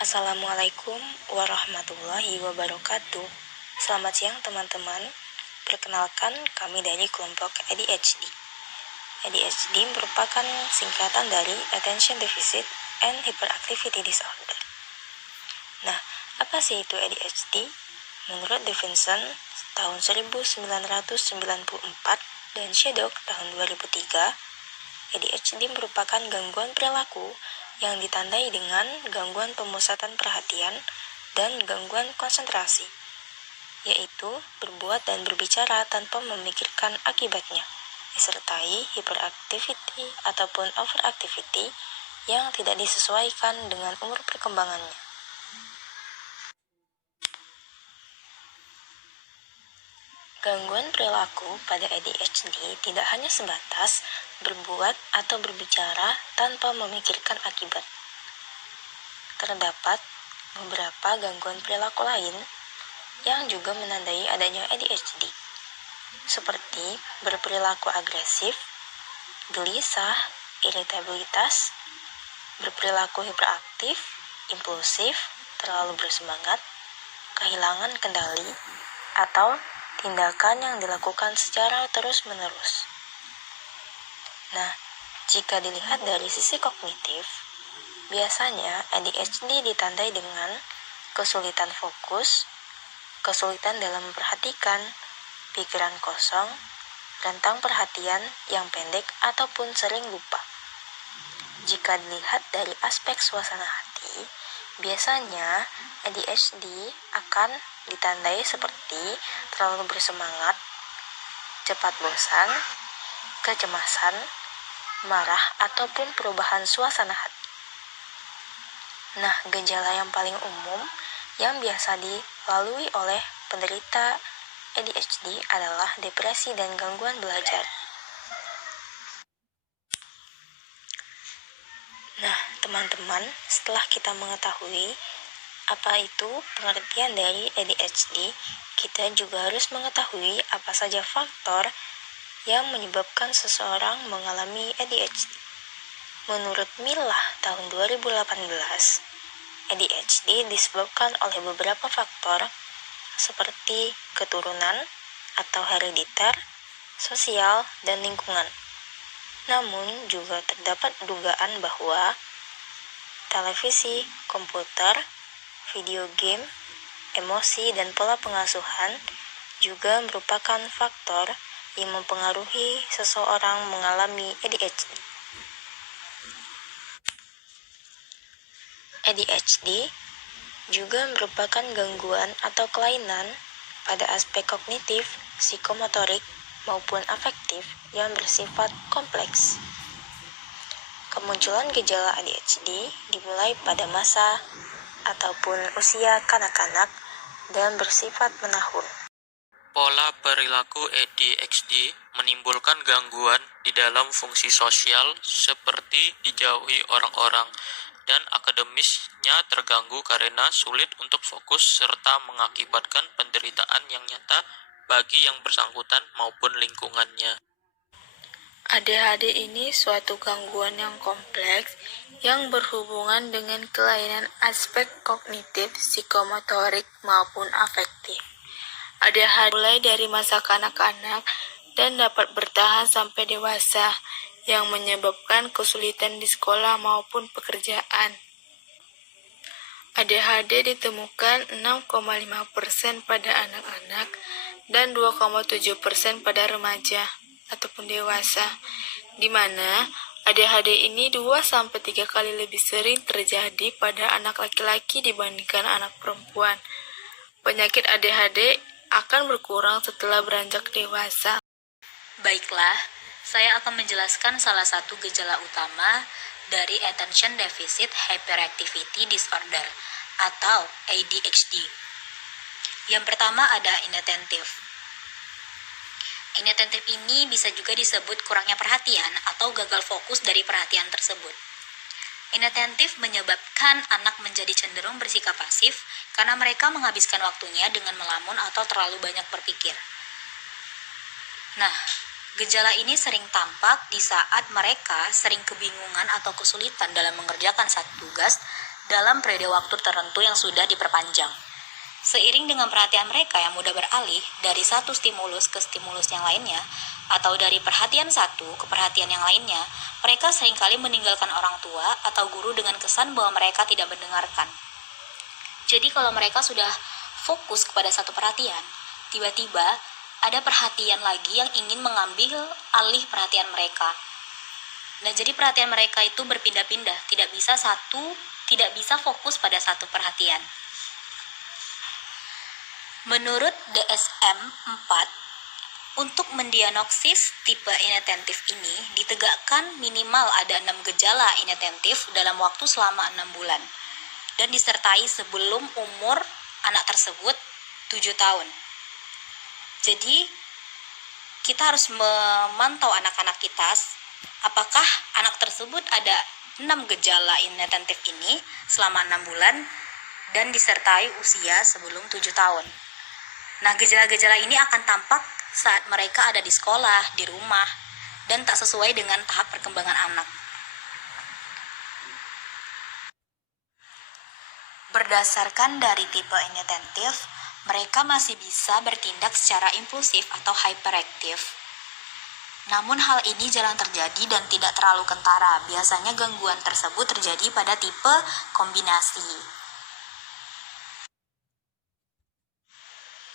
Assalamualaikum warahmatullahi wabarakatuh. Selamat siang teman-teman. Perkenalkan, kami dari kelompok ADHD. ADHD merupakan singkatan dari Attention Deficit and Hyperactivity Disorder. Nah, apa sih itu ADHD? Menurut Davidson tahun 1994 dan Shaddock tahun 2003, ADHD merupakan gangguan perilaku yang ditandai dengan gangguan pemusatan perhatian dan gangguan konsentrasi, yaitu berbuat dan berbicara tanpa memikirkan akibatnya, disertai hyperactivity ataupun overactivity yang tidak disesuaikan dengan umur perkembangannya. Gangguan perilaku pada ADHD tidak hanya sebatas berbuat atau berbicara tanpa memikirkan akibat. Terdapat beberapa gangguan perilaku lain yang juga menandai adanya ADHD, seperti berperilaku agresif, gelisah, iritabilitas, berperilaku hiperaktif, impulsif, terlalu bersemangat, kehilangan kendali, atau tindakan yang dilakukan secara terus-menerus. Nah, jika dilihat dari sisi kognitif, biasanya ADHD ditandai dengan kesulitan fokus, kesulitan dalam memperhatikan, pikiran kosong, rentang perhatian yang pendek ataupun sering lupa. Jika dilihat dari aspek suasana hati, biasanya ADHD akan ditandai seperti terlalu bersemangat, cepat bosan, kecemasan, marah, ataupun perubahan suasana hati. Nah, gejala yang paling umum yang biasa dilalui oleh penderita ADHD adalah depresi dan gangguan belajar. Nah, teman-teman, setelah kita mengetahui apa itu pengertian dari ADHD, kita juga harus mengetahui apa saja faktor yang menyebabkan seseorang mengalami ADHD. Menurut Milah tahun 2018, ADHD disebabkan oleh beberapa faktor seperti keturunan atau herediter, sosial, dan lingkungan. Namun juga terdapat dugaan bahwa televisi, komputer, video game, emosi, dan pola pengasuhan juga merupakan faktor yang mempengaruhi seseorang mengalami ADHD. ADHD juga merupakan gangguan atau kelainan pada aspek kognitif, psikomotorik, maupun afektif yang bersifat kompleks. Kemunculan gejala ADHD dimulai pada masa ataupun usia kanak-kanak dan bersifat menahun. Pola perilaku ADHD menimbulkan gangguan di dalam fungsi sosial seperti dijauhi orang-orang, dan akademisnya terganggu karena sulit untuk fokus serta mengakibatkan penderitaan yang nyata bagi yang bersangkutan maupun lingkungannya. ADHD ini suatu gangguan yang kompleks yang berhubungan dengan kelainan aspek kognitif, psikomotorik, maupun afektif. ADHD mulai dari masa kanak-kanak dan dapat bertahan sampai dewasa, yang menyebabkan kesulitan di sekolah maupun pekerjaan. ADHD ditemukan 6,5% pada anak-anak dan 2,7% pada remaja ataupun dewasa, di mana ADHD ini 2-3 kali lebih sering terjadi pada anak laki-laki dibandingkan anak perempuan. Penyakit ADHD akan berkurang setelah beranjak dewasa. Baiklah, saya akan menjelaskan salah satu gejala utama dari Attention Deficit Hyperactivity Disorder atau ADHD. Yang pertama ada inattentive. Inattentive ini bisa juga disebut kurangnya perhatian atau gagal fokus dari perhatian tersebut. Inattentive menyebabkan anak menjadi cenderung bersikap pasif karena mereka menghabiskan waktunya dengan melamun atau terlalu banyak berpikir. Nah, gejala ini sering tampak di saat mereka sering kebingungan atau kesulitan dalam mengerjakan satu tugas dalam periode waktu tertentu yang sudah diperpanjang. Seiring dengan perhatian mereka yang mudah beralih dari satu stimulus ke stimulus yang lainnya, atau dari perhatian satu ke perhatian yang lainnya, mereka seringkali meninggalkan orang tua atau guru dengan kesan bahwa mereka tidak mendengarkan. Jadi kalau mereka sudah fokus kepada satu perhatian, tiba-tiba ada perhatian lagi yang ingin mengambil alih perhatian mereka. Nah, jadi perhatian mereka itu berpindah-pindah, tidak bisa fokus pada satu perhatian. Menurut DSM-4, untuk mendiagnosis tipe inattentif ini ditegakkan minimal ada 6 gejala inattentif dalam waktu selama 6 bulan dan disertai sebelum umur anak tersebut 7 tahun. Jadi, kita harus memantau anak-anak kita apakah anak tersebut ada 6 gejala inattentif ini selama 6 bulan dan disertai usia sebelum 7 tahun. Nah, gejala-gejala ini akan tampak saat mereka ada di sekolah, di rumah, dan tak sesuai dengan tahap perkembangan anak. Berdasarkan dari tipe inattentif, mereka masih bisa bertindak secara impulsif atau hyperaktif. Namun hal ini jarang terjadi dan tidak terlalu kentara. Biasanya gangguan tersebut terjadi pada tipe kombinasi.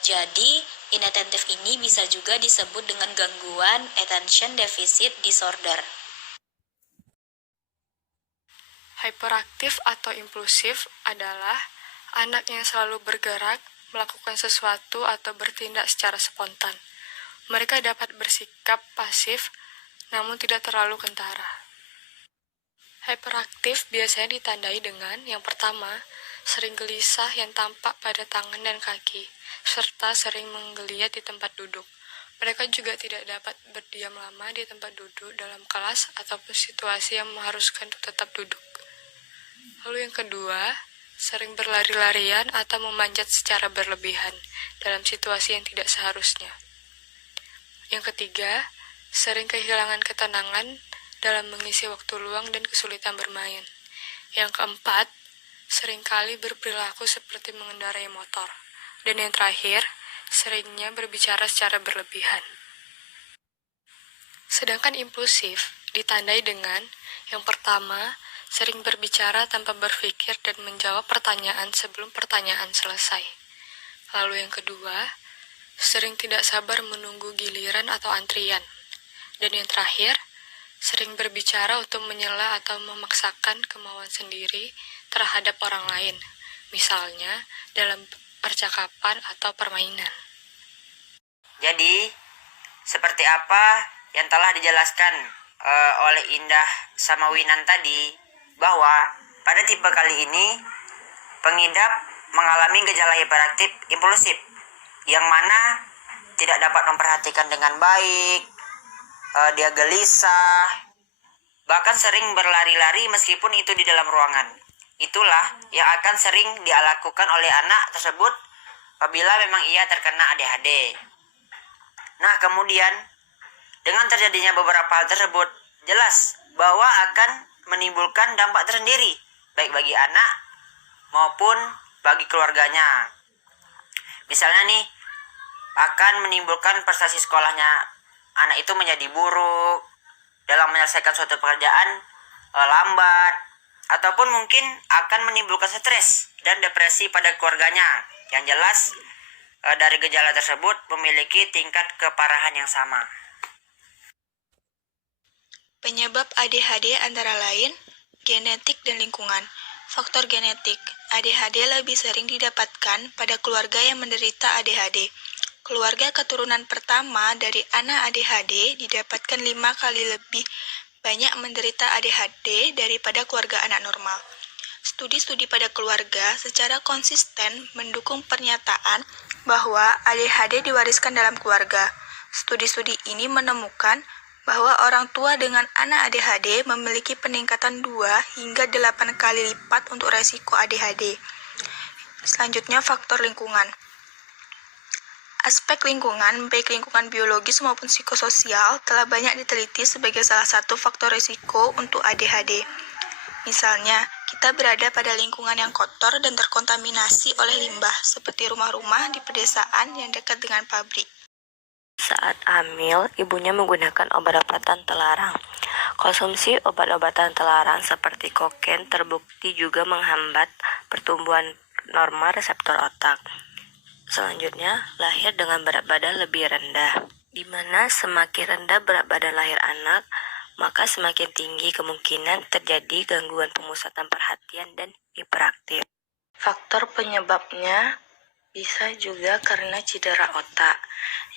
Jadi, inattentif ini bisa juga disebut dengan gangguan attention deficit disorder. Hyperaktif atau impulsif adalah anak yang selalu bergerak, melakukan sesuatu atau bertindak secara spontan. Mereka dapat bersikap pasif, namun tidak terlalu kentara. Hyperaktif biasanya ditandai dengan yang pertama, sering gelisah yang tampak pada tangan dan kaki, serta sering menggeliat di tempat duduk. Mereka juga tidak dapat berdiam lama di tempat duduk dalam kelas ataupun situasi yang mengharuskan untuk tetap duduk. Lalu yang kedua, sering berlari-larian atau memanjat secara berlebihan dalam situasi yang tidak seharusnya. Yang ketiga, sering kehilangan ketenangan dalam mengisi waktu luang dan kesulitan bermain. Yang keempat, seringkali berperilaku seperti mengendarai motor. Dan yang terakhir, seringnya berbicara secara berlebihan. Sedangkan impulsif ditandai dengan yang pertama, sering berbicara tanpa berpikir dan menjawab pertanyaan sebelum pertanyaan selesai. Lalu yang kedua, sering tidak sabar menunggu giliran atau antrian. Dan yang terakhir, sering berbicara untuk menyela atau memaksakan kemauan sendiri terhadap orang lain, misalnya dalam percakapan atau permainan. Jadi, seperti apa yang telah dijelaskan oleh Indah sama Winan tadi, bahwa pada tipe kali ini pengidap mengalami gejala hiperaktif impulsif yang mana tidak dapat memperhatikan dengan baik, dia gelisah, bahkan sering berlari-lari meskipun itu di dalam ruangan. Itulah yang akan sering dilakukan oleh anak tersebut apabila memang ia terkena ADHD. Nah, kemudian dengan terjadinya beberapa hal tersebut, jelas bahwa akan menimbulkan dampak tersendiri, baik bagi anak maupun bagi keluarganya. Misalnya nih, akan menimbulkan prestasi sekolahnya anak itu menjadi buruk, dalam menyelesaikan suatu pekerjaan lambat, ataupun mungkin akan menimbulkan stres dan depresi pada keluarganya. Yang jelas, dari gejala tersebut memiliki tingkat keparahan yang sama. Penyebab ADHD antara lain genetik dan lingkungan. Faktor genetik, ADHD lebih sering didapatkan pada keluarga yang menderita ADHD. Keluarga keturunan pertama dari anak ADHD didapatkan 5 kali lebih banyak menderita ADHD daripada keluarga anak normal. Studi-studi pada keluarga secara konsisten mendukung pernyataan bahwa ADHD diwariskan dalam keluarga. Studi-studi ini menemukan bahwa orang tua dengan anak ADHD memiliki peningkatan 2 hingga 8 kali lipat untuk resiko ADHD. Selanjutnya, faktor lingkungan. Aspek lingkungan, baik lingkungan biologis maupun psikososial, telah banyak diteliti sebagai salah satu faktor risiko untuk ADHD. Misalnya, Kita berada pada lingkungan yang kotor dan terkontaminasi oleh limbah, seperti rumah-rumah di pedesaan yang dekat dengan pabrik. Saat hamil, ibunya menggunakan obat-obatan terlarang. Konsumsi obat-obatan terlarang seperti kokain terbukti juga menghambat pertumbuhan normal reseptor otak. Selanjutnya, lahir dengan berat badan lebih rendah, di mana semakin rendah berat badan lahir anak, maka semakin tinggi kemungkinan terjadi gangguan pemusatan perhatian dan hiperaktif. Faktor penyebabnya bisa juga karena cedera otak,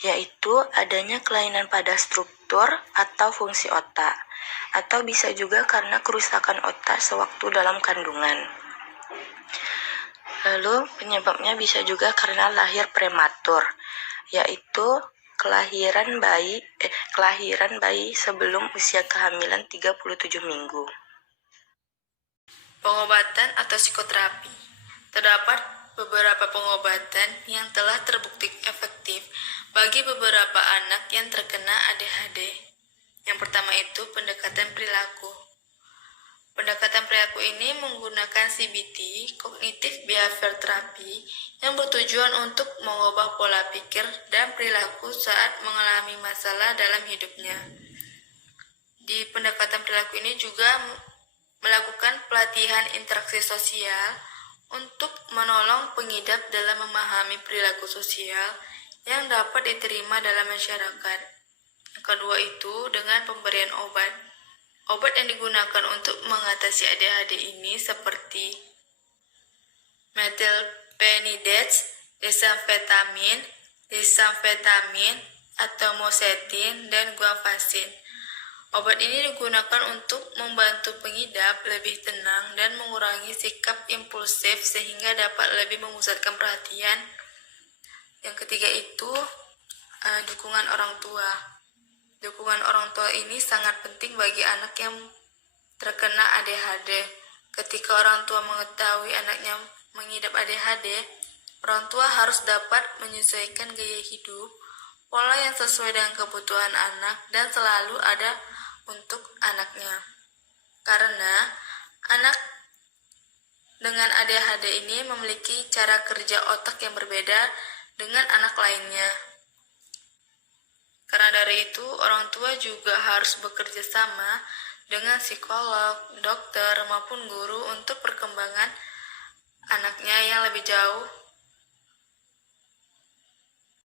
yaitu adanya kelainan pada struktur atau fungsi otak, atau bisa juga karena kerusakan otak sewaktu dalam kandungan. Lalu penyebabnya bisa juga karena lahir prematur, yaitu kelahiran bayi sebelum usia kehamilan 37 minggu. Pengobatan atau psikoterapi. Terdapat beberapa pengobatan yang telah terbukti efektif bagi beberapa anak yang terkena ADHD. Yang pertama itu pendekatan perilaku. Pendekatan perilaku ini menggunakan CBT, Cognitive Behavior Therapy, yang bertujuan untuk mengubah pola pikir dan perilaku saat mengalami masalah dalam hidupnya. Di pendekatan perilaku ini juga melakukan pelatihan interaksi sosial untuk menolong pengidap dalam memahami perilaku sosial yang dapat diterima dalam masyarakat. Yang kedua itu dengan pemberian obat. Obat yang digunakan untuk mengatasi ADHD ini seperti methylphenidate, desamfetamin, atomoxetin, dan guanfacin. Obat ini digunakan untuk membantu pengidap lebih tenang dan mengurangi sikap impulsif sehingga dapat lebih memusatkan perhatian. Yang ketiga itu dukungan orang tua. Dukungan orang tua ini sangat penting bagi anak yang terkena ADHD. Ketika orang tua mengetahui anaknya mengidap ADHD, orang tua harus dapat menyesuaikan gaya hidup, pola yang sesuai dengan kebutuhan anak, dan selalu ada untuk anaknya. Karena anak dengan ADHD ini memiliki cara kerja otak yang berbeda dengan anak lainnya. Karena dari itu, orang tua juga harus bekerja sama dengan psikolog, dokter, maupun guru untuk perkembangan anaknya yang lebih jauh